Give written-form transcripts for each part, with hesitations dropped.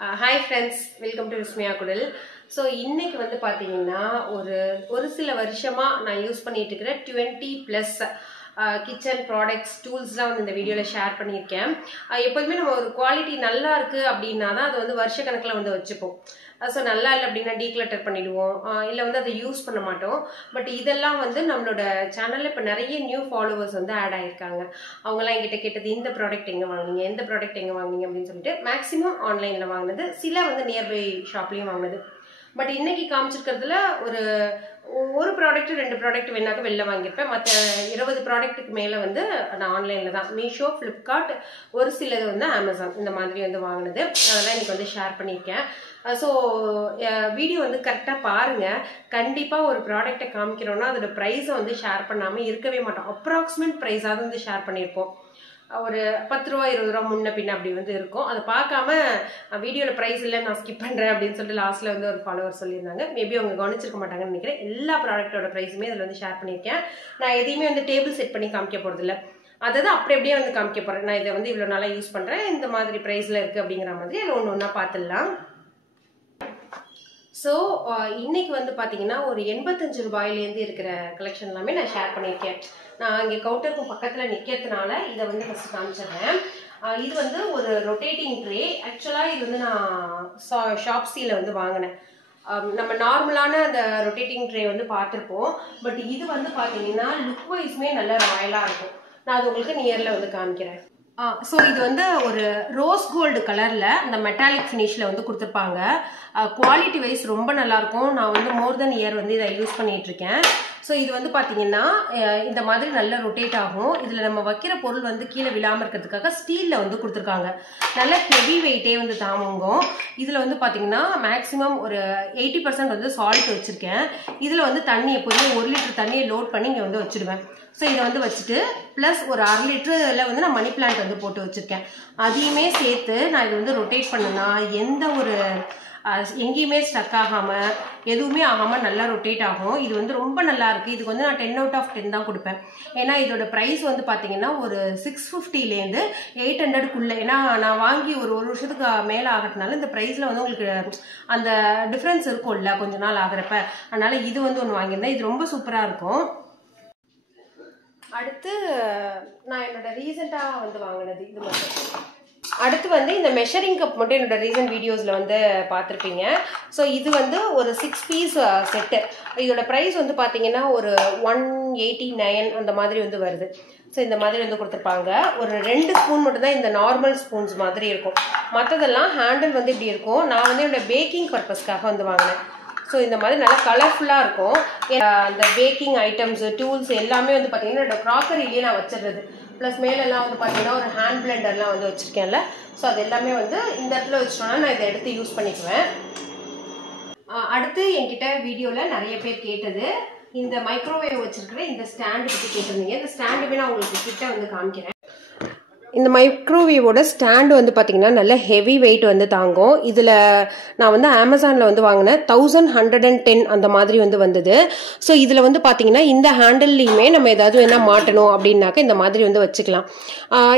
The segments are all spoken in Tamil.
Hi friends, welcome to Vismaya Kudal. So இன்னைக்கு வந்து பாத்தீங்கன்னா ஒரு சில வருஷமா நான் யூஸ் பண்ணிட்டு இருக்கிற 20+ கிச்சன் ப்ராடக்ட்ஸ் டூல்ஸ்லாம் வந்து இந்த வீடியோல ஷேர் பண்ணியிருக்கேன். எப்போதுமே நம்ம ஒரு குவாலிட்டி நல்லா இருக்கு அப்படின்னா தான் அது வந்து வருஷ கணக்கில் வந்து வச்சுப்போம். ஸோ நல்லா இல்லை அப்படின்னா டீக்ளட்டர் பண்ணிடுவோம், இல்லை வந்து அதை யூஸ் பண்ண மாட்டோம். பட் இதெல்லாம் வந்து நம்மளோட சேனலில் இப்போ நிறைய நியூ ஃபாலோவர்ஸ் வந்து ஆட் ஆகிருக்காங்க. அவங்களாம் என்கிட்ட கேட்டது இந்த ப்ராடக்ட் எங்கே வாங்கினீங்க, எந்த ப்ராடக்ட் எங்கே வாங்கினீங்க அப்படின்னு சொல்லிட்டு மேக்ஸிமம் ஆன்லைனில் வாங்கினது, சில வந்து நியர்பை ஷாப்லேயும் வாங்கினது. பட் இன்னைக்கு காமிச்சிருக்கிறதுல ஒரு ப்ராடக்ட் 2 ப்ராடக்ட் வேணாக்க வெளில வாங்கியிருப்பேன். மற்ற 20 ப்ராடக்ட்டுக்கு மேலே வந்து நான் ஆன்லைனில் தான், மீஷோ, ஃப்ளிப்கார்ட், ஒரு சிலது வந்து அமேசான், இந்த மாதிரி வந்து வாங்கினது. அதெல்லாம் இன்னைக்கு வந்து ஷேர் பண்ணியிருக்கேன். ஸோ வீடியோ வந்து கரெக்டாக பாருங்கள். கண்டிப்பாக ஒரு ப்ராடக்டை காமிக்கிறோன்னா அதோட ப்ரைஸை வந்து ஷேர் பண்ணாமல் இருக்கவே மாட்டோம். அப்ராக்சிமேட் ப்ரைஸாவது வந்து ஷேர் பண்ணியிருப்போம். ஒரு 10 ரூபா 20 ரூபா முன்ன பின்ன அப்படி வந்து இருக்கும். அதை பார்க்காம வீடியோவில் ப்ரைஸ் இல்லை நான் ஸ்கிப் பண்ணுறேன் அப்படின்னு சொல்லிட்டு லாஸ்ட்டில் வந்து ஒரு ஃபாலோவர் சொல்லியிருந்தாங்க. மேபி அவங்க கவனிச்சிருக்க மாட்டாங்கன்னு நினைக்கிறேன். எல்லா ப்ராடக்ட்டோட ப்ரைஸுமே இதில் வந்து ஷேர் பண்ணியிருக்கேன். நான் எதையுமே வந்து டேபிள் செட் பண்ணி காமிக்க போகிறதில்ல, அதை தான் அப்படியே வந்து காமிக்க போகிறேன். நான் இதை வந்து இவ்வளோ நாளாக யூஸ் பண்ணுறேன், இந்த மாதிரி ப்ரைஸில் இருக்குது அப்படிங்கிற மாதிரி அதை ஒன்று ஒன்றா பார்த்துடலாம். ஸோ இன்னைக்கு வந்து பார்த்தீங்கன்னா ஒரு 85 ரூபாயிலேருந்து இருக்கிற கலெக்ஷன் எல்லாமே நான் ஷேர் பண்ணியிருக்கேன். நான் இங்கே கவுண்டருக்கும் பக்கத்தில் நிற்கிறதுனால இதை வந்து ஃபஸ்ட்டு காமிச்சிடுறேன். இது வந்து ஒரு ரொட்டேட்டிங் ட்ரே. ஆக்சுவலாக இது வந்து நான் ஷாப்ஸியில் வந்து வாங்கினேன். நம்ம நார்மலான அந்த ரொட்டேட்டிங் ட்ரே வந்து பார்த்துருப்போம். பட் இது வந்து பார்த்தீங்கன்னா லுக் வைஸ்மே நல்ல ராயலாக இருக்கும். நான் அது உங்களுக்கு நியரில் வந்து காமிக்கிறேன். ஸோ இது வந்து ஒரு ரோஸ் கோல்டு கலரில் அந்த மெட்டாலிக் ஃபினிஷில் வந்து கொடுத்துருப்பாங்க. குவாலிட்டி வைஸ் ரொம்ப நல்லாயிருக்கும். நான் வந்து மோர் தென் இயர் வந்து இதை யூஸ் பண்ணிகிட்ருக்கேன். ஸோ இது வந்து பார்த்தீங்கன்னா இந்த மாதிரி நல்லா ரொட்டேட் ஆகும். இதில் நம்ம வைக்கிற பொருள் வந்து கீழே விழாமல் இருக்கிறதுக்காக ஸ்டீலில் வந்து கொடுத்துருக்காங்க. நல்ல ஹெவி வெயிட்டே வந்து தாங்குங்கும். இதில் வந்து பார்த்தீங்கன்னா மேக்ஸிமம் ஒரு 80% வந்து சால்ட் வச்சுருக்கேன். இதில் வந்து தண்ணி எப்போதுமே 1 லிட்டர் தண்ணியை லோட் பண்ணி இங்கே வந்து வச்சுடுவேன். ஸோ இதை வந்து வச்சுட்டு ப்ளஸ் ஒரு 1/2 லிட்டரில் வந்து நான் மணி பிளான்ட் வந்து போட்டு வச்சுருக்கேன். அதையுமே சேர்த்து நான் இது வந்து ரொட்டேட் பண்ணேன்னா எந்த ஒரு எங்கேயுமே ஸ்டக் ஆகாமல் எதுவுமே ஆகாமல் நல்லா ரொட்டேட் ஆகும். இது வந்து ரொம்ப நல்லா இருக்குது. இதுக்கு வந்து நான் 10 out of 10 தான் கொடுப்பேன். ஏன்னா இதோட ப்ரைஸ் வந்து பார்த்தீங்கன்னா ஒரு 650லேருந்து 800க்குள்ளே. ஏன்னா நான் வாங்கி ஒரு வருஷத்துக்கு மேலே ஆகிறதுனால இந்த ப்ரைஸில் வந்து உங்களுக்கு அந்த டிஃப்ரென்ஸ் இருக்கும்ல கொஞ்ச நாள் ஆகிறப்ப. அதனால் இது வந்து ஒன்று வாங்கியிருந்தேன். இது ரொம்ப சூப்பராக இருக்கும். அடுத்து நான் என்னோட ரீசெண்டாக வந்து வாங்கினது இது மட்டும். அடுத்து வந்து இந்த மெஷரிங் கப் மட்டும் என்னோட ரீசன்ட் வீடியோஸில் வந்து பார்த்துருப்பீங்க. ஸோ இது வந்து ஒரு 6 பீஸ் செட்டு. இதோட ப்ரைஸ் வந்து பார்த்தீங்கன்னா ஒரு 189 அந்த மாதிரி வந்து வருது. ஸோ இந்த மாதிரி வந்து கொடுத்துருப்பாங்க. ஒரு 2 ஸ்பூன் மட்டும்தான் இந்த நார்மல் ஸ்பூன்ஸ் மாதிரி இருக்கும். மற்றதெல்லாம் ஹேண்டில் வந்து இப்படி இருக்கும். நான் வந்து என்னோட பேக்கிங் பர்பஸ்க்காக வந்து வாங்கினேன். ஸோ இந்த மாதிரி நல்லா கலர்ஃபுல்லாக இருக்கும். அந்த பேக்கிங் ஐட்டம்ஸ் டூல்ஸ் எல்லாமே வந்து பார்த்தீங்கன்னா என்னோட க்ராக்கரிலேயே நான் வச்சிடுறது. ப்ளஸ் மேலெல்லாம் வந்து பார்த்தீங்கன்னா ஒரு ஹேண்ட் பிளெண்டர்லாம் வந்து வச்சுருக்கேன்ல. ஸோ அது எல்லாமே வந்து இந்த இடத்துல வச்சிட்டோன்னா நான் இதை எடுத்து யூஸ் பண்ணிக்குவேன். அடுத்து என்கிட்ட வீடியோவில் நிறைய பேர் கேட்டது இந்த மைக்ரோவேவ் வச்சிருக்கிற இந்த ஸ்டாண்டு பற்றி கேட்டிருந்தீங்க. இந்த ஸ்டாண்டுமே நான் உங்களுக்கு கிட்ட வந்து காமிக்கிறேன். இந்த மைக்ரோவேவோட ஸ்டாண்டு வந்து பார்த்தீங்கன்னா நல்ல ஹெவி வெயிட் வந்து தாங்கும். இதில் நான் வந்து அமேசானில் வந்து வாங்கினேன். 1110 அந்த மாதிரி வந்து வந்தது. ஸோ இதில் வந்து பார்த்தீங்கன்னா இந்த ஹேண்டில்லையுமே நம்ம ஏதாவது வேணால் மாட்டணும் அப்படின்னாக்க இந்த மாதிரி வந்து வச்சுக்கலாம்.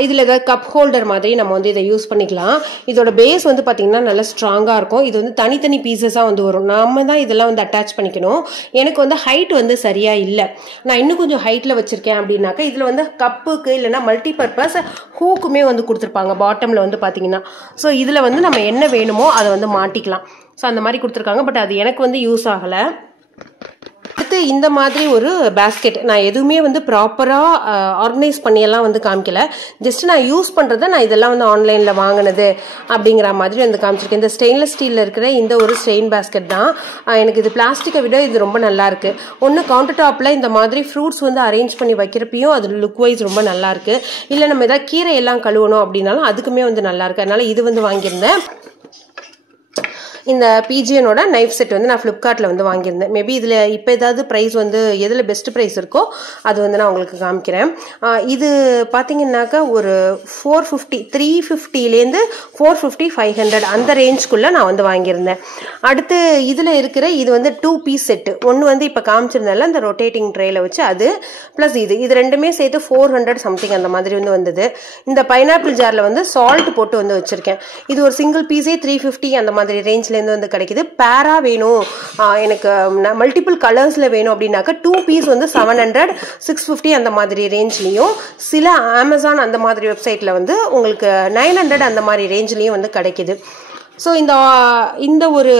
இதில் ஏதாவது கப் ஹோல்டர் மாதிரி நம்ம வந்து இதை யூஸ் பண்ணிக்கலாம். இதோட பேஸ் வந்து பார்த்தீங்கன்னா நல்லா ஸ்ட்ராங்காக இருக்கும். இது வந்து தனித்தனி பீசஸாக வந்து வரும். நம்ம தான் இதெல்லாம் வந்து அட்டாச் பண்ணிக்கணும். எனக்கு வந்து ஹைட் வந்து சரியாக இல்லை. நான் இன்னும் கொஞ்சம் ஹைட்டில் வச்சுருக்கேன் அப்படின்னாக்க இதில் வந்து கப்புக்கு இல்லைன்னா மல்டி பர்பஸ் ஹூக்குமே வந்து கொடுத்துருப்பாங்க பாட்டமில் வந்து பார்த்தீங்கன்னா. ஸோ இதில் வந்து நம்ம என்ன வேணுமோ அதை வந்து மாட்டிக்கலாம். ஸோ அந்த மாதிரி கொடுத்துருக்காங்க. பட் அது எனக்கு வந்து யூஸ் ஆகலை. அடுத்து இந்த மாதிரி ஒரு பேஸ்கெட் நான் எதுவுமே வந்து ப்ராப்பராக ஆர்கனைஸ் பண்ணியெல்லாம் வந்து காமிக்கல. ஜஸ்ட் நான் யூஸ் பண்ணுறத நான் இதெல்லாம் வந்து ஆன்லைனில் வாங்கினது அப்படிங்கிற மாதிரி வந்து காமிச்சிருக்கேன். இந்த ஸ்டெயின்லெஸ் ஸ்டீலில் இருக்கிற இந்த ஒரு ஸ்டெயின் பேஸ்கெட் தான். எனக்கு இது பிளாஸ்டிக்கை விட இது ரொம்ப நல்லாயிருக்கு. ஒன்று கவுண்டர் டாப்பில் இந்த மாதிரி ஃப்ரூட்ஸ் வந்து அரேஞ்ச் பண்ணி வைக்கிறப்பையும் அது லுக் வைஸ் ரொம்ப நல்லாயிருக்கு. இல்லை நம்ம எதாவது கீரை எல்லாம் கழுவணும் அப்படின்னாலும் அதுக்குமே வந்து நல்லாயிருக்கு. அதனால் இது வந்து வாங்கியிருந்தேன். இந்த பிஜியனோட நைஃப் செட் வந்து நான் ஃப்ளிப்கார்ட்டில் வந்து வாங்கியிருந்தேன். மேபி இதில் இப்போ ஏதாவது ப்ரைஸ் வந்து எதில் பெஸ்ட் ப்ரைஸ் இருக்கோ அது வந்து நான் உங்களுக்கு காமிக்கிறேன். இது பார்த்தீங்கன்னாக்கா ஒரு 450 350லேருந்து 450 500 அந்த ரேஞ்சுக்குள்ளே நான் வந்து வாங்கியிருந்தேன். அடுத்து இதில் இருக்கிற இது வந்து 2 பீஸ் செட்டு. ஒன்று வந்து இப்போ காமிச்சிருந்தால அந்த ரொட்டேட்டிங் ட்ரேல வச்சு அது ப்ளஸ் இது ரெண்டுமே சேர்த்து 400 சம்திங் அந்த மாதிரி வந்து வந்தது. இந்த பைனாப்பிள் ஜாரில் வந்து சால்ட் போட்டு வந்து வச்சிருக்கேன். இது ஒரு சிங்கிள் பீஸே 350 அந்த மாதிரி ரேஞ்ச்லேருந்து வந்து கிடைக்குது. பேரா வேணும் எனக்கு மல்டிபிள் கலர்ஸில் வேணும் அப்படின்னாக்கா 2 பீஸ் வந்து 700 650 அந்த மாதிரி ரேஞ்ச்லேயும், சில அமேசான் அந்த மாதிரி வெப்சைட்டில் வந்து உங்களுக்கு 900 அந்த மாதிரி ரேஞ்ச்லேயும் வந்து கிடைக்குது. ஸோ இந்த ஒரு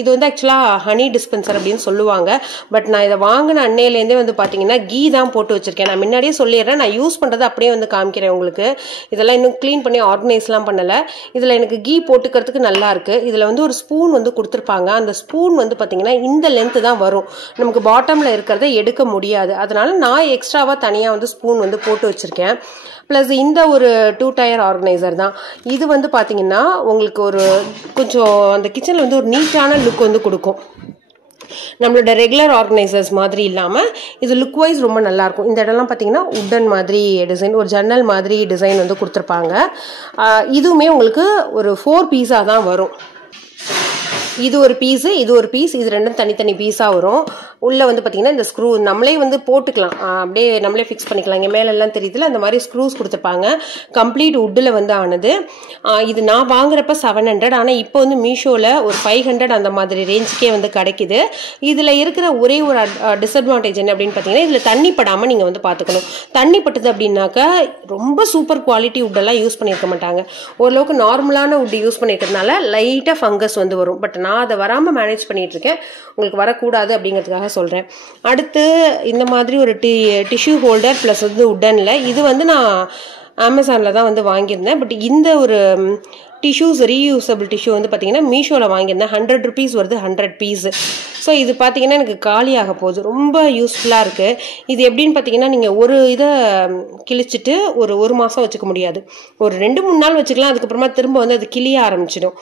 இது வந்து ஆக்சுவலாக ஹனி டிஸ்பென்சர் அப்படின்னு சொல்லுவாங்க. பட் நான் இதை வாங்கின அன்னையிலேருந்தே வந்து பார்த்தீங்கன்னா கீ தான் போட்டு வச்சுருக்கேன். நான் முன்னாடியே சொல்லிடுறேன், நான் யூஸ் பண்ணுறது அப்படியே வந்து காமிக்கிறேன் உங்களுக்கு. இதெல்லாம் இன்னும் க்ளீன் பண்ணி ஆர்கனைஸ்லாம் பண்ணலை. இதில் எனக்கு கீ போட்டுக்கிறதுக்கு நல்லா இருக்குது. இதில் வந்து ஒரு ஸ்பூன் வந்து கொடுத்துருப்பாங்க. அந்த ஸ்பூன் வந்து பார்த்தீங்கன்னா இந்த லென்த்து தான் வரும், நமக்கு பாட்டமில் இருக்கிறத எடுக்க முடியாது. அதனால நான் எக்ஸ்ட்ராவாக தனியாக வந்து ஸ்பூன் வந்து போட்டு வச்சுருக்கேன். ப்ளஸ் இந்த ஒரு 2 டயர் ஆர்கனைசர் தான். இது வந்து பார்த்தீங்கன்னா உங்களுக்கு ஒரு கொஞ்சம் அந்த கிச்சனில் வந்து ஒரு நீட்டான லுக் வந்து கொடுக்கும். நம்மளோட ரெகுலர் ஆர்கனைசர்ஸ் மாதிரி இல்லாமல் இது லுக் வைஸ் ரொம்ப நல்லாயிருக்கும். இந்த இடம்லாம் பார்த்தீங்கன்னா உட்டன் மாதிரி டிசைன், ஒரு ஜன்னல் மாதிரி டிசைன் வந்து கொடுத்துருப்பாங்க. இதுவுமே உங்களுக்கு ஒரு 4 பீஸாக தான் வரும். இது ஒரு பீஸு, இது ஒரு பீஸ், இது ரெண்டும் தனித்தனி பீஸாக வரும். உள்ளே வந்து பார்த்தீங்கன்னா இந்த ஸ்க்ரூ நம்மளே வந்து போட்டுக்கலாம், அப்படியே நம்மளே ஃபிக்ஸ் பண்ணிக்கலாம். இங்கே மேலெல்லாம் தெரியுதுல அந்த மாதிரி ஸ்க்ரூஸ் கொடுத்துருப்பாங்க. கம்ப்ளீட் உட்டில் வந்து ஆனது. இது நான் வாங்குறப்ப 700, ஆனால் இப்போ வந்து மீஷோவில் ஒரு 500 அந்த மாதிரி ரேஞ்சுக்கே வந்து கிடைக்குது. இதில் இருக்கிற ஒரே ஒரு டிஸ்அட்வான்டேஜ் என்ன அப்படின்னு பார்த்தீங்கன்னா இதில் தண்ணி படாமல் நீங்கள் வந்து பார்த்துக்கணும். தண்ணி பட்டுது அப்படின்னாக்கா ரொம்ப சூப்பர் குவாலிட்டி உட்டெல்லாம் யூஸ் பண்ணியிருக்க மாட்டாங்க. ஓரளவுக்கு நார்மலான உட் யூஸ் பண்ணியிருக்கிறதுனால லைட்டாக ஃபங்கஸ் வந்து வரும். பட் நான் அதை வராமல் மேனேஜ் பண்ணிட்டு இருக்கேன், உங்களுக்கு வரக்கூடாது அப்படிங்கிறதுக்காக சொல்கிறேன். அடுத்து இந்த மாதிரி ஒரு டிஷ்யூ ஹோல்டர் ப்ளஸ் வந்து உட்டனில் இது வந்து நான் அமேசானில் தான் வந்து வாங்கியிருந்தேன். பட் இந்த ஒரு டிஷ்யூஸ் ரீயூசபிள் டிஷ்யூ வந்து பார்த்தீங்கன்னா மீஷோவில் வாங்கியிருந்தேன். 100 ருபீஸ் வருது 100 பீஸு. ஸோ இது பார்த்தீங்கன்னா எனக்கு காலியாக போகுது, ரொம்ப யூஸ்ஃபுல்லாக இருக்குது. இது எப்படின்னு பார்த்தீங்கன்னா நீங்கள் ஒரு இதை கிழிச்சிட்டு ஒரு மாதம் வச்சுக்க முடியாது, ஒரு 2-3 நாள் வச்சுக்கலாம். அதுக்கப்புறமா திரும்ப வந்து அது கிளிய ஆரம்பிச்சிடும்.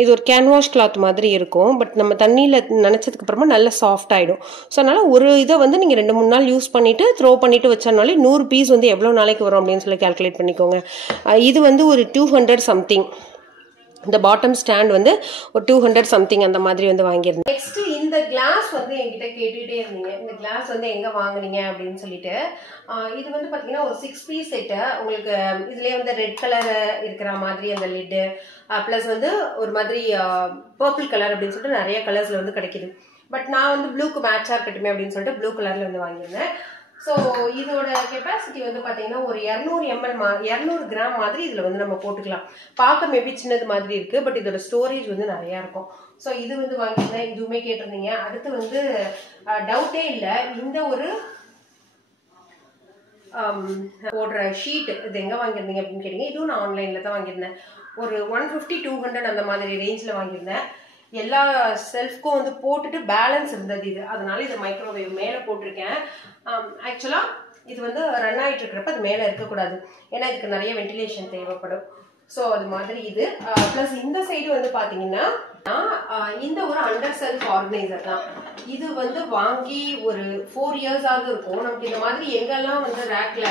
இது ஒரு கேன்வாஷ் கிளாத் மாதிரி இருக்கும். பட் நம்ம தண்ணியில் நினச்சதுக்கு அப்புறமா நல்லா சாஃப்ட் ஆகிடும். ஸோ அதனால் ஒரு இதை வந்து நீங்கள் 2-3 நாள் யூஸ் பண்ணிவிட்டு த்ரோ பண்ணிவிட்டு வச்சனாலே 100 பீஸ் வந்து எவ்வளோ நாளைக்கு வரும் அப்படின்னு சொல்லி கால்குலேட் பண்ணிக்கோங்க. இது வந்து ஒரு 200 சம்திங். இந்த பாட்டம் ஸ்டாண்ட் வந்து ஒரு 200 சம்திங் அந்த மாதிரி வந்து வாங்கியிருந்தேன். நெக்ஸ்ட் இந்த கிளாஸ் வந்து என்கிட்ட கேட்டுகிட்டே இருந்தீங்க, இந்த கிளாஸ் வந்து எங்கே வாங்குனீங்க அப்படின்னு சொல்லிட்டு. இது வந்து பார்த்தீங்கன்னா ஒரு 6 பீஸ் செட்டு. உங்களுக்கு இதுலேயே வந்து ரெட் கலர் இருக்கிற மாதிரி அந்த லிட்டு, ப்ளஸ் வந்து ஒரு மாதிரி பர்பிள் கலர் அப்படின்னு சொல்லிட்டு நிறைய கலர்ஸில் வந்து கிடைக்குது. பட் நான் வந்து ப்ளூக்கு மேட்சாக இருக்கட்டுமே அப்படின்னு சொல்லிட்டு ப்ளூ கலரில் வந்து வாங்கியிருந்தேன். ஸோ இதோட கெப்பாசிட்டி வந்து பார்த்தீங்கன்னா ஒரு 200 ml 200 கிராம் மாதிரி இதில் வந்து நம்ம போட்டுக்கலாம். பார்க்க மேபி சின்னது மாதிரி இருக்குது, பட் இதோட ஸ்டோரேஜ் வந்து நிறையா இருக்கும். ஸோ இது வந்து வாங்கியிருந்தேன். இதுவுமே கேட்டிருந்தீங்க. அடுத்து வந்து டவுட்டே இல்லை, இந்த ஒரு போடுற ஷீட் இது எங்கே வாங்கியிருந்தீங்க அப்படின்னு கேட்டீங்க. இதுவும் நான் ஆன்லைனில் தான் வாங்கியிருந்தேன். ஒரு 150-200 அந்த மாதிரி ரேஞ்சில் வாங்கியிருந்தேன். எல்லா செல்ஃப்க்கும் வந்து போட்டுட்டு பேலன்ஸ் இருந்தது இது, அதனால இது மைக்ரோவேவ் மேலே போட்டிருக்கேன். ஆக்சுவலாக இது வந்து ரன் ஆகிட்டு இருக்கிறப்ப அது மேலே இருக்கக்கூடாது, ஏன்னா இதுக்கு நிறைய வென்டிலேஷன் தேவைப்படும். ஸோ அது மாதிரி இது. ப்ளஸ் இந்த சைடு வந்து பார்த்தீங்கன்னா இந்த ஒரு அண்டர் செல்ஃப் ஆர்கனைசர் தான். இது வந்து வாங்கி ஒரு 4 இயர்ஸாவது இருக்கும். நமக்கு இந்த மாதிரி எங்கெல்லாம் வந்து ரேக்ல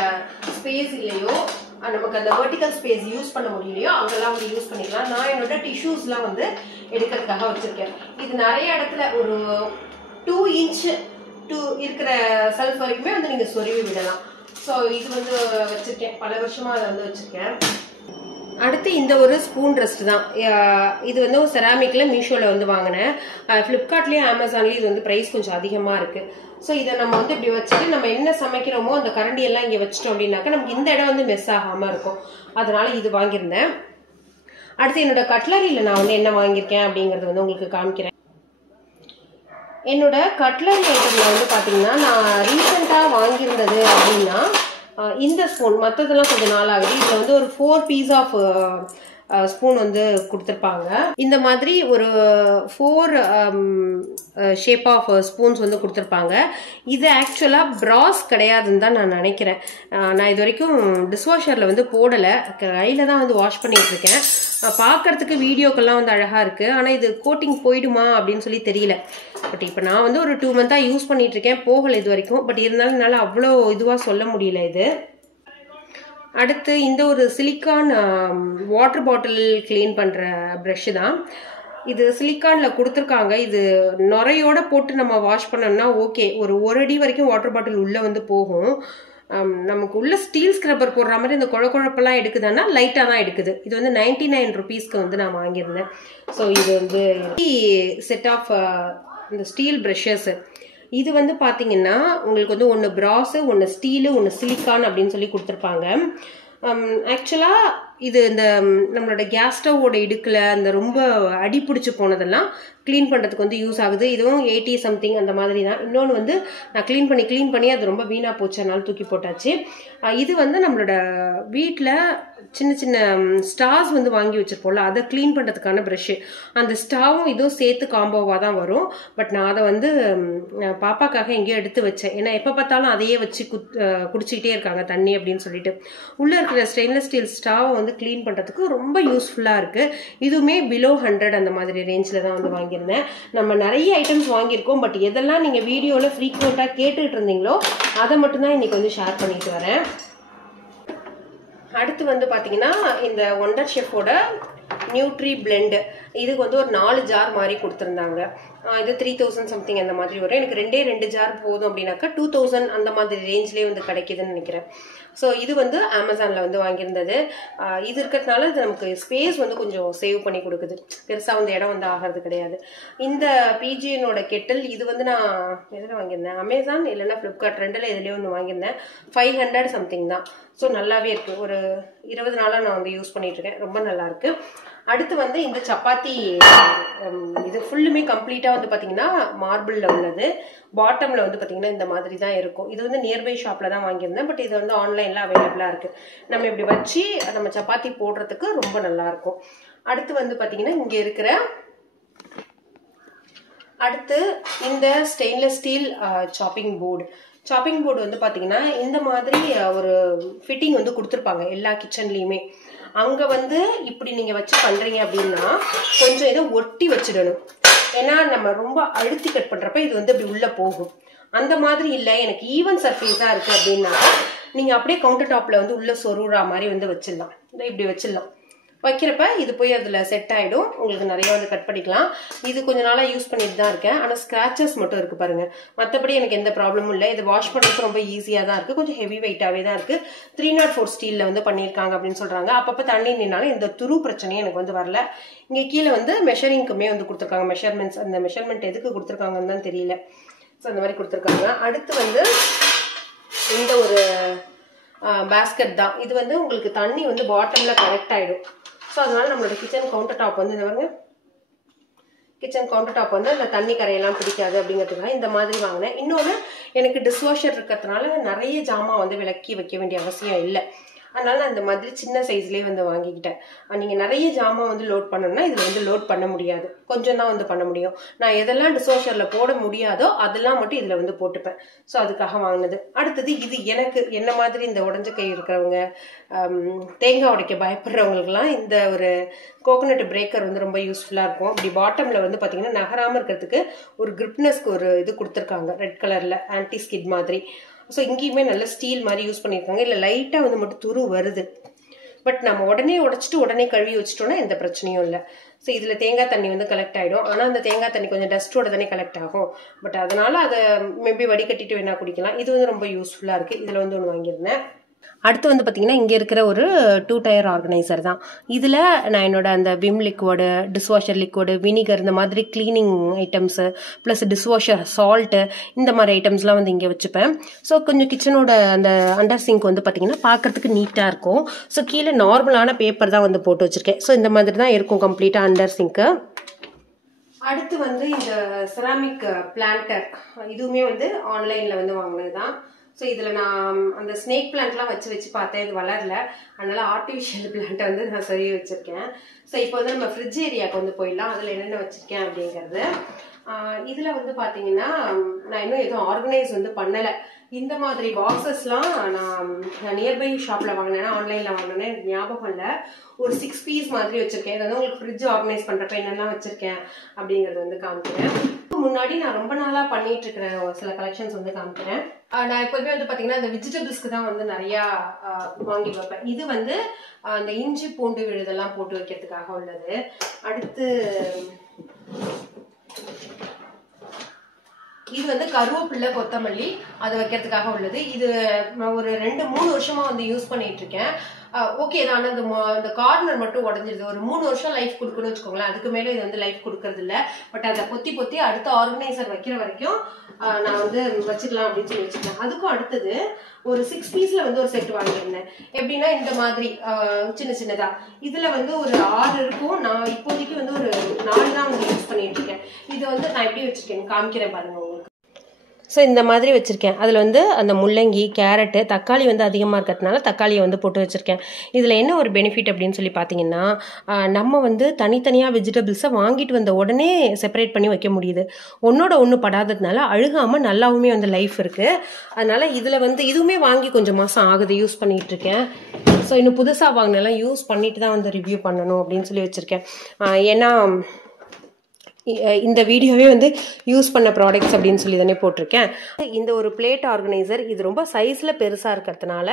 ஸ்பேஸ் இல்லையோ, நமக்கு அந்த வெர்டிக்கல் ஸ்பேஸ் யூஸ் பண்ண முடியலையோ அங்கெல்லாம் வந்து யூஸ் பண்ணிக்கலாம். நான் என்னோட டிஷ்யூஸ்லாம் வந்து எடுக்கிறதுக்காக வச்சிருக்கேன். இது நிறைய இடத்துல ஒரு 2 இன்ச் இருக்கிற செல்ஃப் வரைக்குமே வந்து நீங்கள் சொருவி விடலாம். ஸோ இது வந்து வச்சிருக்கேன், பல வருஷமா அதை வந்து வச்சிருக்கேன். அடுத்து இந்த ஒரு ஸ்பூன் ரெஸ்ட் தான். இது வந்து செராமிக்ல மீஷோவில் வந்து வாங்கினேன். ஃப்ளிப்கார்ட்லேயும் அமேசான்லேயும் இது வந்து ப்ரைஸ் கொஞ்சம் அதிகமாக இருக்குது. ஸோ இதை நம்ம வந்து இப்படி வச்சுட்டு நம்ம என்ன சமைக்கிறோமோ அந்த கரண்டி எல்லாம் இங்கே வச்சிட்டோம் அப்படின்னாக்கா நமக்கு இந்த இடம் வந்து மெஸ் ஆகாமல் இருக்கும். அதனால இது வாங்கியிருந்தேன். அடுத்து என்னோட கட்லரியில் நான் வந்து என்ன வாங்கியிருக்கேன் அப்படிங்கிறது வந்து உங்களுக்கு காமிக்கிறேன். என்னோட கட்லரி ஐட்டம்ல வந்து பார்த்தீங்கன்னா நான் ரீசெண்டாக வாங்கியிருந்தது அப்படின்னா இந்த ஸ்பூன். மற்றதெல்லாம் கொஞ்சம் நாள் ஆகுது. இதில் வந்து ஒரு 4 பீஸ் ஆஃப் ஸ்பூன் வந்து கொடுத்துருப்பாங்க. இந்த மாதிரி ஒரு 4 ஷேப் ஆஃப் ஸ்பூன்ஸ் வந்து கொடுத்துருப்பாங்க. இது ஆக்சுவலாக ப்ராஸ் கிடையாதுன்னு தான் நான் நினைக்கிறேன். நான் இது வரைக்கும் டிஷ்வாஷரில் வந்து போடலை, கையில் தான் வந்து வாஷ் பண்ணிட்டு இருக்கேன். பார்க்கறதுக்கு வீடியோக்கெல்லாம் வந்து அழகாக இருக்குது. ஆனால் இது கோட்டிங் போயிடுமா அப்படின்னு சொல்லி தெரியல. பட் இப்போ நான் வந்து ஒரு 2 மந்த்தாக யூஸ் பண்ணிட்டு இருக்கேன், போகலை இது வரைக்கும். பட் இருந்தாலும் என்னால் அவ்வளோ இதுவாக சொல்ல முடியல இது. அடுத்து இந்த ஒரு சிலிக்கான் வாட்டர் பாட்டில் கிளீன் பண்ணுற ப்ரஷ்ஷு தான். இது சிலிக்கானில் கொடுத்துருக்காங்க. இது நுரையோட போட்டு நம்ம வாஷ் பண்ணோம்னா ஓகே, ஒரு அடி வரைக்கும் வாட்டர் பாட்டில் உள்ளே வந்து போகும். நமக்கு உள்ள ஸ்டீல் ஸ்க்ரப்பர் போடுற மாதிரி இந்த குழப்பெல்லாம் எடுக்குதுன்னா லைட்டாக தான் எடுக்குது. இது வந்து 99 ருபீஸ்க்கு வந்து நான் வாங்கியிருந்தேன். ஸோ இது வந்து செட் ஆஃப் இந்த ஸ்டீல் ப்ரஷஸ். இது வந்து பார்த்தீங்கன்னா உங்களுக்கு வந்து ஒன்று பிராஸு, ஒன்று ஸ்டீலு, ஒன்று சிலிக்கான் அப்படின்னு சொல்லி கொடுத்துருப்பாங்க. ஆக்சுவலாக இது இந்த நம்மளோட கேஸ் ஸ்டவோட இடுக்கில் அந்த ரொம்ப அடி பிடிச்சி போனதெல்லாம் க்ளீன் பண்ணுறதுக்கு வந்து யூஸ் ஆகுது. இதுவும் 80 சம்திங் அந்த மாதிரி தான். இன்னொன்று வந்து நான் க்ளீன் பண்ணி அது ரொம்ப வீணாக போச்சனால தூக்கி போட்டாச்சு. இது வந்து நம்மளோட வீட்டில் சின்ன சின்ன ஸ்டார்ஸ் வந்து வாங்கி வச்சிருப்போம்ல, அதை க்ளீன் பண்ணுறதுக்கான ப்ரஷ்ஷு. அந்த ஸ்டாவும் இதுவும் சேர்த்து காம்போவாக தான் வரும். பட் நான் அதை வந்து பாப்பாக்காக எங்கேயோ எடுத்து வச்சேன். ஏன்னா எப்போ பார்த்தாலும் அதையே வச்சு குடிச்சிக்கிட்டே இருக்காங்க தண்ணி அப்படின்னு சொல்லிட்டு. உள்ளே இருக்கிற ஸ்டெயின்லெஸ் ஸ்டீல் ஸ்டாவை வந்து க்ளீன் பண்ணுறதுக்கு ரொம்ப யூஸ்ஃபுல்லாக இருக்குது. இதுவுமே பிலோ 100 அந்த மாதிரி ரேஞ்சில் தான் வந்து வாங்கியிருந்தேன். நம்ம நிறைய ஐட்டம்ஸ் வாங்கியிருக்கோம். பட் எதெல்லாம் நீங்கள் வீடியோவில் ஃப்ரீக்வெண்ட்டாக கேட்டுக்கிட்டு இருந்தீங்களோ அதை மட்டும்தான் இன்றைக்கி வந்து ஷேர் பண்ணிட்டு வரேன். அடுத்து வந்து பார்த்தீங்கன்னா இந்த ஒண்டர் ஷெஃபோட நியூட்ரி பிளெண்ட். இதுக்கு வந்து ஒரு 4 ஜார் மாதிரி கொடுத்துருந்தாங்க. இது 3000 சம்திங் அந்த மாதிரி வரும். எனக்கு 2 ஜார் போதும் அப்படின்னாக்கா 2000 அந்த மாதிரி ரேஞ்ச்லேயே வந்து கிடைக்குதுன்னு நினைக்கிறேன். ஸோ இது வந்து அமேசானில் வந்து வாங்கியிருந்தது. இது இருக்கிறதுனால இது நமக்கு ஸ்பேஸ் வந்து கொஞ்சம் சேவ் பண்ணி கொடுக்குது. பெருசாக வந்து இடம் வந்து ஆகிறது கிடையாது. இந்த பிஜிஎனோட கெட்டில் இது வந்து நான் எதில் வாங்கியிருந்தேன், அமேசான் இல்லைன்னா ஃப்ளிப்கார்ட், ரெண்டில் எதுலேயே ஒன்று வாங்கியிருந்தேன். 500 சம்திங் தான். ஸோ நல்லாவே இருக்குது. ஒரு 20 நாளாக நான் வந்து யூஸ் பண்ணிகிட்ருக்கேன். ரொம்ப நல்லாயிருக்கு. அடுத்து வந்து இந்த சப்பாத்தி இது ஃபுல்லுமே கம்ப்ளீட்டாக வந்து பார்த்தீங்கன்னா மார்பிளில் உள்ளது. பாட்டமில் வந்து பார்த்தீங்கன்னா இந்த மாதிரி தான் இருக்கும். இது வந்து நியர்பை ஷாப்பில் தான் வாங்கியிருந்தேன். பட் இது வந்து ஆன்லைனில் அவைலபிளாக இருக்குது. நம்ம இப்படி வச்சு நம்ம சப்பாத்தி போடுறதுக்கு ரொம்ப நல்லாயிருக்கும். அடுத்து வந்து பார்த்தீங்கன்னா இங்கே இருக்கிற அடுத்து இந்த ஸ்டெயின்லெஸ் ஸ்டீல் சாப்பிங் போர்டு வந்து பார்த்தீங்கன்னா இந்த மாதிரி ஒரு ஃபிட்டிங் வந்து கொடுத்துருப்பாங்க எல்லா கிச்சன்லேயுமே. அங்கே வந்து இப்படி நீங்கள் வச்சு பண்ணுறீங்க அப்படின்னா கொஞ்சம் இதை ஒட்டி வச்சிடணும். ஏன்னா நம்ம ரொம்ப அழுத்தி கட் பண்ணுறப்ப இது வந்து அப்படி உள்ளே போகும். அந்த மாதிரி இல்லை, எனக்கு ஈவன் சர்ஃபேஸாக இருக்குது அப்படின்னா நீங்கள் அப்படியே கவுண்டர் டாப்பில் வந்து உள்ளே சொருறா மாதிரி வந்து வச்சிடலாம். இப்படி வச்சிடலாம். வைக்கிறப்ப இது போய் அதில் செட் ஆகிடும். உங்களுக்கு நிறைய வந்து கட் பண்ணிக்கலாம். இது கொஞ்ச நாளாக யூஸ் பண்ணிட்டு தான் இருக்கேன். ஆனால் ஸ்க்ராச்சஸ் மட்டும் இருக்குது பாருங்கள். மற்றபடி எனக்கு எந்த ப்ராப்ளமும் இல்லை. இது வாஷ் பண்ணுறதுக்கு ரொம்ப ஈஸியாக தான் இருக்குது. கொஞ்சம் ஹெவி வெயிட்டாகவே தான் இருக்குது. 304 ஸ்டீலில் வந்து பண்ணியிருக்காங்க அப்படின்னு சொல்கிறாங்க. அப்பப்போ தண்ணி நின்னாலும் இந்த துரு பிரச்சனையும் எனக்கு வந்து வரல. இங்கே கீழே வந்து மெஷரிங்க்குமே வந்து கொடுத்துருக்காங்க. மெஷர்மெண்ட்ஸ், அந்த மெஷர்மெண்ட் எதுக்கு கொடுத்துருக்காங்கன்னு தான் தெரியல. ஸோ அந்த மாதிரி கொடுத்துருக்காங்க. அடுத்து வந்து இந்த ஒரு பேஸ்கெட் தான். இது வந்து உங்களுக்கு தண்ணி வந்து பாட்டமில் கரெக்ட் ஆகிடும். ஸோ அதனால நம்மளோட கிச்சன் கவுண்டர் டாப் வந்து இந்த பாருங்க, கிச்சன் கவுண்டர் டாப் வந்து அந்த தண்ணி கரையெல்லாம் பிடிக்காது அப்படிங்கிறதுக்காக இந்த மாதிரி வாங்கினேன். இன்னொன்று எனக்கு டிஷ்வாஷர் இருக்கிறதுனால நிறைய ஜாமான் வந்து விளக்கி வைக்க வேண்டிய அவசியம் இல்லை. அதனால நான் இந்த மாதிரி சின்ன சைஸ்லேயே வந்து வாங்கிக்கிட்டேன். நீங்கள் நிறைய ஜாமான் வந்து லோட் பண்ணணும்னா இதில் வந்து லோட் பண்ண முடியாது. கொஞ்சம் தான் வந்து பண்ண முடியும். நான் எதெல்லாம் டிஷ்வாஷரில் போட முடியாதோ அதெல்லாம் மட்டும் இதில் வந்து போட்டுப்பேன். ஸோ அதுக்காக வாங்கினது. அடுத்தது இது எனக்கு என்ன மாதிரி இந்த உடஞ்ச கை இருக்கிறவங்க, தேங்காய் உடைக்க பயப்படுறவங்களுக்குலாம் இந்த ஒரு கோகோனட் பிரேக்கர் வந்து ரொம்ப யூஸ்ஃபுல்லாக இருக்கும். அப்படி பாட்டமில் வந்து பார்த்தீங்கன்னா நகராமல் இருக்கிறதுக்கு ஒரு கிரிப்னஸ்க்கு ஒரு இது கொடுத்துருக்காங்க, ரெட் கலரில் ஆன்டி ஸ்கிட் மாதிரி. ஸோ இங்கேயுமே நல்ல ஸ்டீல் மாதிரி யூஸ் பண்ணியிருக்காங்க. இல்லை லைட்டாக வந்து மட்டும் துரு வருது. பட் நம்ம உடனே உடைச்சிட்டு உடனே கழுவி வச்சிட்டோம்னா எந்த பிரச்சனையும் இல்லை. ஸோ இதில் தேங்காய் தண்ணி வந்து கலெக்ட் ஆகிடும். ஆனால் அந்த தேங்காய் தண்ணி கொஞ்சம் டஸ்ட்டோட தானே கலெக்ட் ஆகும். பட் அதனால் அதை மேபி வடிகட்டிட்டு வேணால் குடிக்கலாம். இது வந்து ரொம்ப யூஸ்ஃபுல்லாக இருக்குது. இதில் வந்து ஒன்று வாங்கியிருந்தேன். அடுத்து வந்து பார்த்தீங்கன்னா இங்கே இருக்கிற ஒரு 2 டயர் ஆர்கனைசர் தான். இதில் நான் என்னோட அந்த Vim liquid, dishwasher liquid, vinegar, இந்த மாதிரி cleaning items plus dishwasher salt, இந்த மாதிரி ஐட்டம்ஸ்லாம் வந்து இங்கே வச்சுப்பேன். ஸோ கொஞ்சம் கிச்சனோட அந்த அண்டர் சிங்க் வந்து பார்த்தீங்கன்னா பார்க்கறதுக்கு நீட்டாக இருக்கும். ஸோ கீழே நார்மலான பேப்பர் தான் வந்து போட்டு வச்சுருக்கேன். ஸோ இந்த மாதிரி தான் இருக்கும் கம்ப்ளீட்டாக அண்டர் சிங்க்கு. அடுத்து வந்து இந்த செராமிக் பிளான்டர், இதுவுமே வந்து ஆன்லைனில் வந்து வாங்கினது தான். ஸோ இதில் நான் அந்த ஸ்னேக் பிளான்ட்லாம் வச்சு பார்த்தேன், இது வளரல. அதனால ஆர்டிஃபிஷியல் பிளான்ட்டை வந்து நான் சொல்லி வச்சுருக்கேன். ஸோ இப்போ வந்து நம்ம ஃப்ரிட்ஜ் ஏரியாவுக்கு வந்து போயிடலாம். அதில் என்னென்ன வச்சுருக்கேன் அப்படிங்கிறது. இதில் வந்து பார்த்தீங்கன்னா நான் இன்னும் எதுவும் ஆர்கனைஸ் வந்து பண்ணலை. இந்த மாதிரி பாக்ஸஸ்லாம் நான் நியர்பை ஷாப்பில் வாங்கினேன், ஆன்லைனில் வாங்கினேன், எனக்கு ஞாபகம் இல்லை. ஒரு 6 பீஸ் மாதிரி வச்சுருக்கேன். இது வந்து உங்களுக்கு ஃப்ரிட்ஜ் ஆர்கனைஸ் பண்ணுறப்ப என்னெல்லாம் வச்சுருக்கேன் அப்படிங்கிறது வந்து காமிக்கிறேன். முன்னாடி நான் ரொம்ப நாளாக பண்ணிட்டு இருக்கிற ஒரு சில கலெக்ஷன்ஸ் வந்து காமிக்கிறேன். நான் எப்போதுமே வந்து பார்த்தீங்கன்னா இந்த வெஜிடபிள்ஸ்க்கு தான் வந்து நிறையா வாங்கி வைப்பேன். இது வந்து அந்த இஞ்சி பூண்டு விழுதெல்லாம் போட்டு வைக்கிறதுக்காக உள்ளது. அடுத்து இது வந்து கருவேப்பிலை கொத்தமல்லி அது வைக்கிறதுக்காக உள்ளது. இது ஒரு 2-3 வருஷமா வந்து யூஸ் பண்ணிட்டு இருக்கேன். ஓகே தான், அந்த கார்னர் மட்டும் உடஞ்சிருது. ஒரு 3 வருஷம் லைஃப் கொடுக்கணும்னு வச்சுக்கோங்களேன். அதுக்கு மேலே இது வந்து லைஃப் கொடுக்கறது இல்லை. பட் அதை பொத்தி பொத்தி அடுத்த ஆர்கனைசர் வைக்கிற வரைக்கும் நான் வந்து வச்சுக்கலாம் அப்படின்னு சொல்லி வச்சுக்கலாம். அதுக்கும் அடுத்தது ஒரு 6 பீஸ்ல வந்து ஒரு செட் வாங்கியிருந்தேன். எப்படின்னா இந்த மாதிரி சின்ன சின்னதா இதுல வந்து ஒரு 6 இருக்கும். நான் இப்போதைக்கு வந்து ஒரு 4 தான் வந்து யூஸ் பண்ணிட்டு இருக்கேன். இது வந்து நான் எப்படி வச்சிருக்கேன் காமிக்கிறேன் பாருங்க உங்களுக்கு. ஸோ இந்த மாதிரி வச்சுருக்கேன். அதில் வந்து அந்த முள்ளங்கி, கேரட்டு, தக்காளி வந்து அதிகமாக இருக்கிறதுனால தக்காளியை வந்து போட்டு வச்சுருக்கேன். இதில் என்ன ஒரு பெனிஃபிட் அப்படின்னு சொல்லி பார்த்தீங்கன்னா, நம்ம வந்து தனித்தனியாக வெஜிடபிள்ஸை வாங்கிட்டு வந்த உடனே செப்பரேட் பண்ணி வைக்க முடியுது. ஒன்றோட ஒன்று படாததுனால அழுகாமல் நல்லாவுமே வந்து லைஃப் இருக்குது. அதனால் இதில் வந்து இதுவுமே வாங்கி கொஞ்சம் மாதம் ஆகுது யூஸ் பண்ணிகிட்டு இருக்கேன். ஸோ இன்னும் புதுசாக வாங்கினெல்லாம் யூஸ் பண்ணிட்டு தான் வந்து ரிவ்யூ பண்ணணும் அப்படின்னு சொல்லி வச்சுருக்கேன். ஏன்னா இந்த வீடியோவே வந்து யூஸ் பண்ண ப்ராடக்ட்ஸ் அப்படின்னு சொல்லி தானே போட்டிருக்கேன். இந்த ஒரு பிளேட் ஆர்கனைசர் இது ரொம்ப சைஸில் பெருசாக இருக்கிறதுனால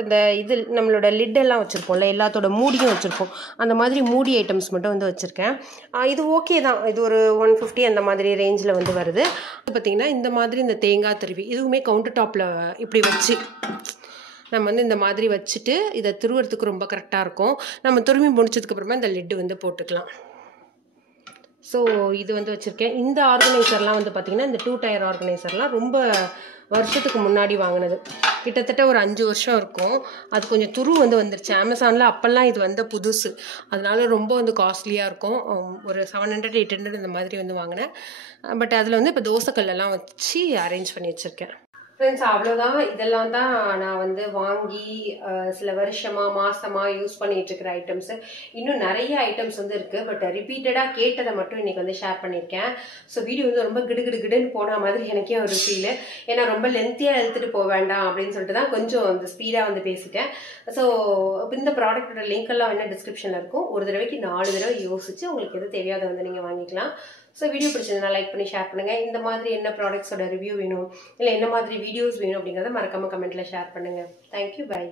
இந்த இது நம்மளோட லிட்டெல்லாம் வச்சுருப்போம்ல, எல்லாத்தோட மூடியும் வச்சுருப்போம். அந்த மாதிரி மூடி ஐட்டம்ஸ் மட்டும் வந்து வச்சுருக்கேன். இது ஓகே தான். இது ஒரு 150 அந்த மாதிரி ரேஞ்சில் வந்து வருது. பார்த்திங்கன்னா இந்த மாதிரி இந்த தேங்காய் திருவி இதுவுமே கவுண்டர் டாப்பில் இப்படி வச்சு நம்ம வந்து இந்த மாதிரி வச்சுட்டு இதை துருவுறதுக்கு ரொம்ப கரெக்டாக இருக்கும். நம்ம துருவி முடிச்சதுக்கப்புறமா இந்த லிட்டு வந்து போட்டுக்கலாம். ஸோ இது வந்து வச்சுருக்கேன். இந்த ஆர்கனைசர்லாம் வந்து பார்த்திங்கன்னா இந்த 2 டயர் ஆர்கனைசர்லாம் ரொம்ப வருஷத்துக்கு முன்னாடி வாங்கினது. கிட்டத்தட்ட ஒரு 5 வருஷம் இருக்கும். அது கொஞ்சம் துரு வந்து வந்துருச்சு. அமேசானில் அப்போல்லாம் இது வந்து புதுசு, அதனால ரொம்ப வந்து காஸ்ட்லியாக இருக்கும். ஒரு 700-800 இந்த மாதிரி வந்து வாங்கினேன். பட் அதில் வந்து இப்போ தோசைக்கல்லெல்லாம் வச்சு அரேஞ்ச் பண்ணி வச்சுருக்கேன். ஃப்ரெண்ட்ஸ், அவ்வளோதான். இதெல்லாம் தான் நான் வந்து வாங்கி சில வருஷமாக மாதமாக யூஸ் பண்ணிகிட்டு இருக்கிற ஐட்டம்ஸு. இன்னும் நிறைய ஐட்டம்ஸ் வந்து இருக்குது. பட் ரிப்பீட்டடாக கேட்டதை மட்டும் இன்றைக்கி வந்து ஷேர் பண்ணியிருக்கேன். ஸோ வீடியோ வந்து ரொம்ப கிடுன்னு போன மாதிரி எனக்கே ஒரு ஃபீலு. ஏன்னா ரொம்ப லென்த்தியாக எடுத்துகிட்டு போக வேண்டாம் அப்படின்னு சொல்லிட்டு தான் கொஞ்சம் அந்த ஸ்பீடாக வந்து பேசிட்டேன். ஸோ இந்த ப்ராடக்டோட லிங்க் எல்லாம் என்ன டிஸ்கிரிப்ஷனில் இருக்கும். ஒரு தடவைக்கு 4 தடவை யோசிச்சு உங்களுக்கு எது தெரியாத வந்து நீங்கள் வாங்கிக்கலாம். ஸோ வீடியோ பிடிச்சதுனா லைக் பண்ணி ஷேர் பண்ணுங்கள். இந்த மாதிரி என்ன ப்ராடக்ட்ஸோட ரிவ்யூ வேணும், இல்லை என்ன மாதிரி வீடியோஸ் வேணும் அப்படிங்கிறத மறக்காமல் கமெண்ட்டில் ஷேர் பண்ணுங்கள். Thank you, by.